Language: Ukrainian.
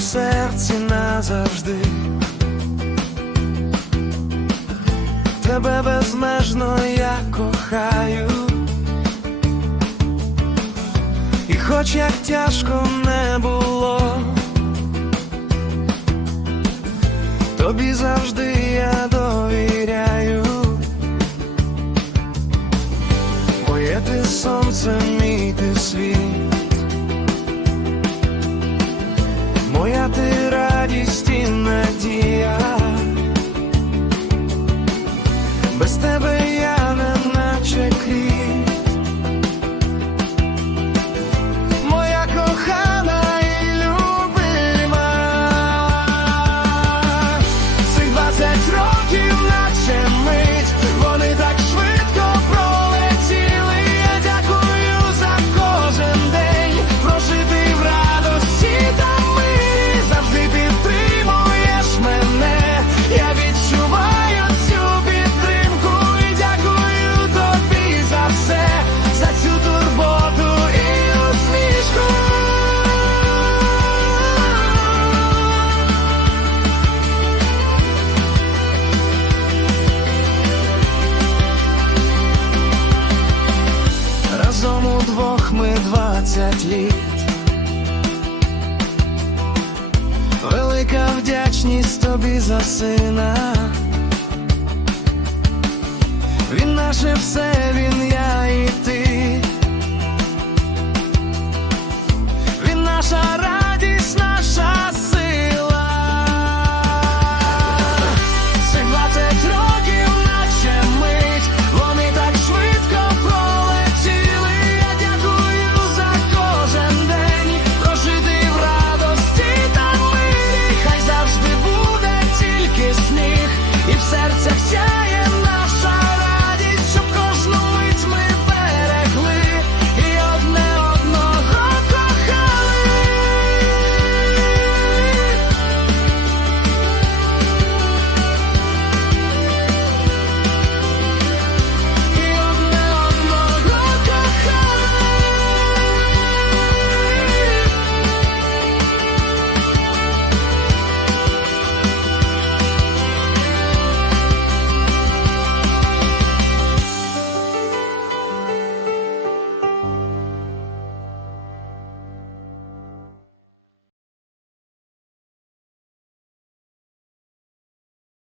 серці назавжди, тебе безмежно я кохаю, і хоч як тяжко не було, тобі завжди. grande руках ми двадцять літ. Велика вдячність тобі за сина. Він наше все він. і в серцях.